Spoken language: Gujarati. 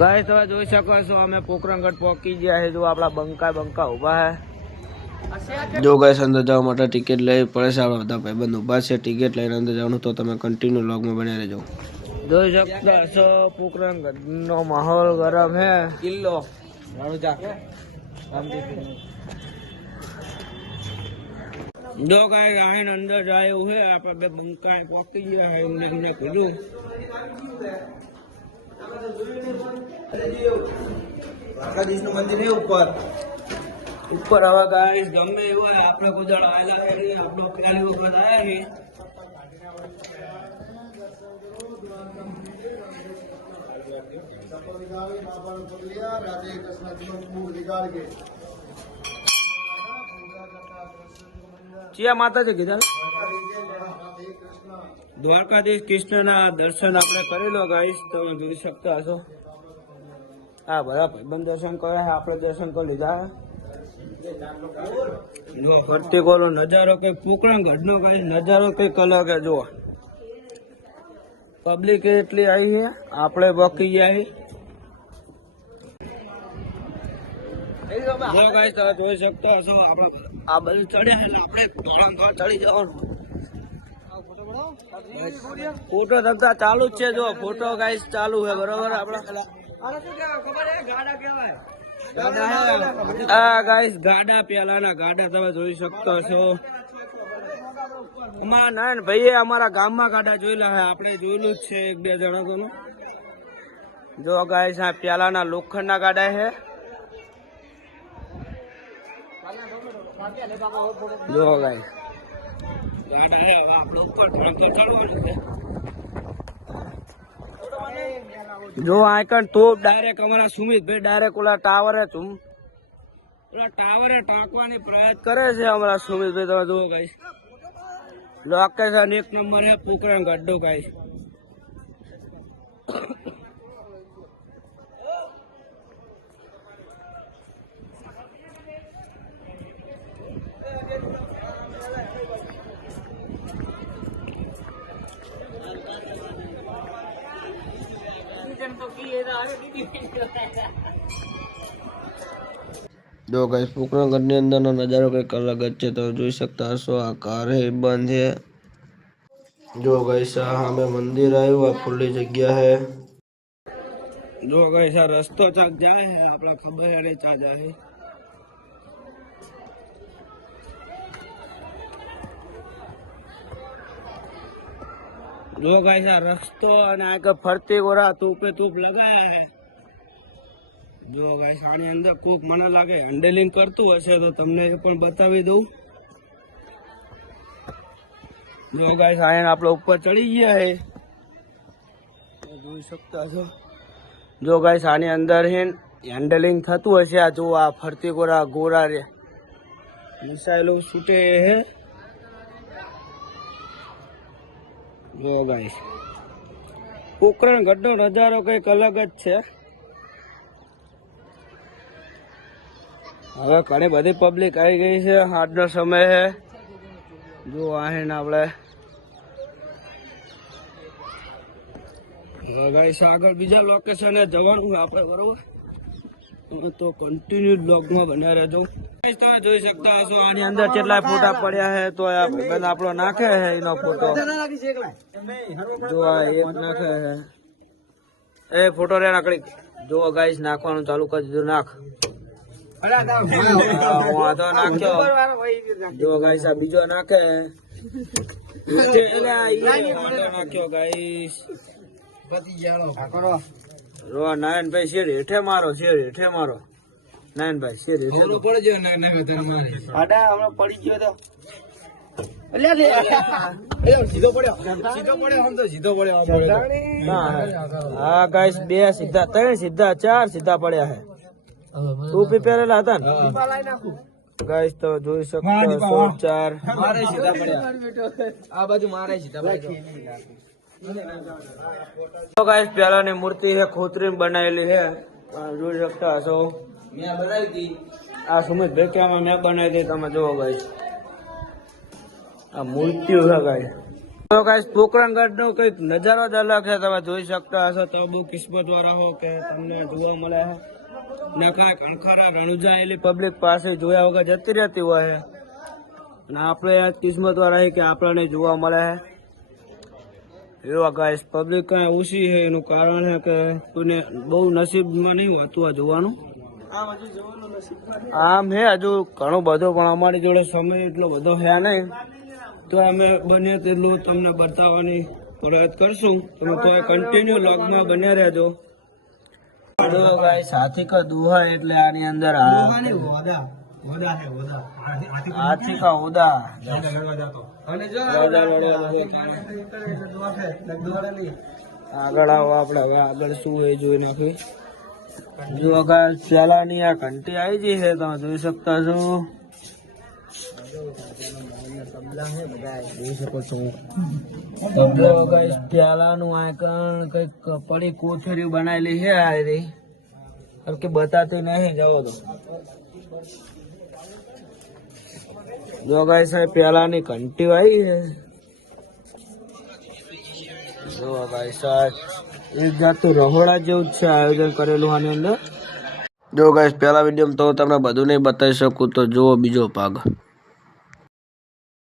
गाइस तो જોઈ શકો છો અમે પોકરણગઢ પહોંચી ગયા છે। જો આપણા બંકા ઉભા છે। જો ગાइस અંદર જવા માટે ટિકિટ લઈ પડે છે। આપણા બધા ભાઈબંધ ઉભા છે ટિકિટ લઈને અંદર જવાનું। તો તમે કન્ટિન્યુ વ્લોગમાં બને રહેજો। જોઈ શકતા છો પોકરણગઢનો માહોલ ગરમ છે। કિલ્લો जो गाइस आइन अंदर जाए हुए आप बे બંકા પહોંચી ગયા છે। એમને કીધું દ્વારકાધીશનું મંદિર છે ઉપર હવે ગાઈસ ગમે એવું હોય આપણે કોઈ આયેલા છે આપણો પહેલી વખત આયા છે। चिया माता जी कीधा द्वारकाधीश कृष्णना दर्शन आपने करी लो गाइस। तो જોઈ શકતા હશો આ બધા ભાઈબંધ દર્શન કરે છે। આપણે દર્શન કરી લીધા જો ફરતી કોલો નજારો કઈ પોકરણગઢનો ગાઈસ નજારો કઈક અલગ છે। જો પબ્લિક એટલી આવી છે આપણે બાકી ગયા છે। જો ગાઈસ તમે જોઈ શકતા હશો આપણે આ બધું ચડે છે આપણે ધોળાંધોળ ચડી જવાનું। फोटो धक्का चालू है। जो फोटो गाइस चालू है बराबर अपना गाइस गाड़ा पेलाना गाड़ा તમે જોઈ શકતા છો। અમારા નાન ભાઈએ અમારા ગામમાં ગાડા જોયેલા છે આપણે જોયેલું જ છે એક બે જણા તો। જો ગાइस આ પેલાના લોખંડના ગાડા છે। જો ગાइस गाड़ा है आप लोग ऊपर तो चढ़वाना है। जो आइकन तो डायरेक्ट हमारा सुमित भाई डायरेक्ट ओला टावर है तुम ओला टावर है टाकवानी प्रयास करे छे हमारा सुमित भाई। तो जो गाइस लोकेशन एक नंबर है पोकरણગઢ गाइस। जो गाइस पोकरણગઢની અંદરનો નજારો કંઈક અલગ જ છે। તમે જોઈ શકતા હશો આ કાર હે બંધ છે। જો ગાइस આ સામે મંદિર આવ્યું આ ખુલ્લી જગ્યા है। જો ગાइस આ રસ્તો ચાક જાય છે આપણે ખબર નહીં ચા જાય। जो गाइस आ रस्तो અને આગળ ફરતી ગોરા તૂપે તૂપ લગાયા है। जो गाइस આની અંદર કોક મને લાગે હેન્ડલિંગ કરતું હશે તો તમને એ પણ બતાવી દઉં। જો ગાइस આયન આપણે ઉપર ચડી ગયા છે જોઈ શકતા છો। જો ગાइस આની અંદર હેન્ડલિંગ થતું હશે। આ જો આ ફરતી ગોરા રે મિસાઇલો છૂટે છે। જો ગાइस પોકરણગઢનો નજારો કંઈક અલગ જ છે। હવે ઘણી બધી પબ્લિક આવી ગઈ છે આજનો સમય છે। જો આને આપણે ગાइस આગળ બીજા લોકેશને જવાનું આપણે બરોબર તો કન્ટિન્યુ બ્લોગમાં બન્યા રહેજો। ગાइस તમે જોઈ શકતા હશો આની અંદર કેટલા ફોટા પડ્યા છે। તો આ ભાઈબંધ આપણો નાખે છે એનો ફોટો। જો આ એક નાખે છે એ ફોટો રે નાખડી। જો ગાइस નાખવાનું ચાલુ કરી દીધું નાખ વાંધો નાખ્યો। જો ગાइस આ બીજો નાખે નાખ્યો ગાइस રો નાયન ભાઈ શેર હેઠે મારો નાયન ભાઈ શેર હેઠે પડી ગયો આડા હમણાં પડી ગયો તો સીધો પડ્યો આમ તો સીધો પડ્યો। હા ગાइस બે સીધા ત્રણ સીધા ચાર સીધા પડ્યા છે। ટોપી પહેરેલા હતા ને ગાइस તો જોઈ શકો છો ચાર મારે સીધા પડ્યા આ બાજુ મારે સીધા પડ્યા। तो गाइस प्यालानी मूर्ति है खोतरी में बनाएली है જોઈ શકતા હશો। મેં બનાવી હતી આ સુમિત ભેકિયામાં મેં બનાવી હતી। તમે જોવો ગાइस આ મૂર્તિઓ છે ગાइस। તો ગાઈસ પોકરણગઢ નો કઈક નજારો જ અલગ છે, તમે જોઈ શકતા હશો. તો બહુ કિસ્મત વાળા હો કે તમને જોવા મળે છે. ને કાંઈક અણખારા રણુજાયેલી પબ્લિક પાસે જોયા વગર જતી રહેતી હોય છે, અને આપણે આ કિસ્મત વાળા છે કે આપણને જોવા મળે છે. એવા ગાઈસ પબ્લિક કઈ ઓછી છે, એનું કારણ છે કે કોઈને બહુ નસીબમાં નહીં હોતું આ જોવાનું. આમ હે હજુ ઘણું બધું, પણ અમારી જોડે સમય એટલો બધો છે નહીં, તો અમે બને તેટલું તમને બતાવવાની પ્રયત્ન કરશું. તમે તો કન્ટિન્યુ લોગમાં બન્યા રહેજો. હાથી કા દુહા એટલે આની અંદર હાથી કા હોદા આગળ આવો આપણે હવે આગળ શું એ જોઈ નાખી. જો આગળ પેલાની આ ઘંટી આવી ગઈ છે, તમે જોઈ શકતા છો. જોઈ શકો છો પેલાનું આઈકન કઈક પડી કોથળી બનાવેલી છે આ રહી, કે બતાતી નહીં. જાઓ તો જો ગાઈસ પેલાની ઘંટી આવી છે. જો ગાઈસ એક જાતનું રહોડા જેવું જ છે આયોજન કરેલું આની અંદર. જો ગાઈસ પહેલા વિડીયોમાં તો તમને બધું નહીં બતાવી શકું, તો જુઓ બીજો ભાગ.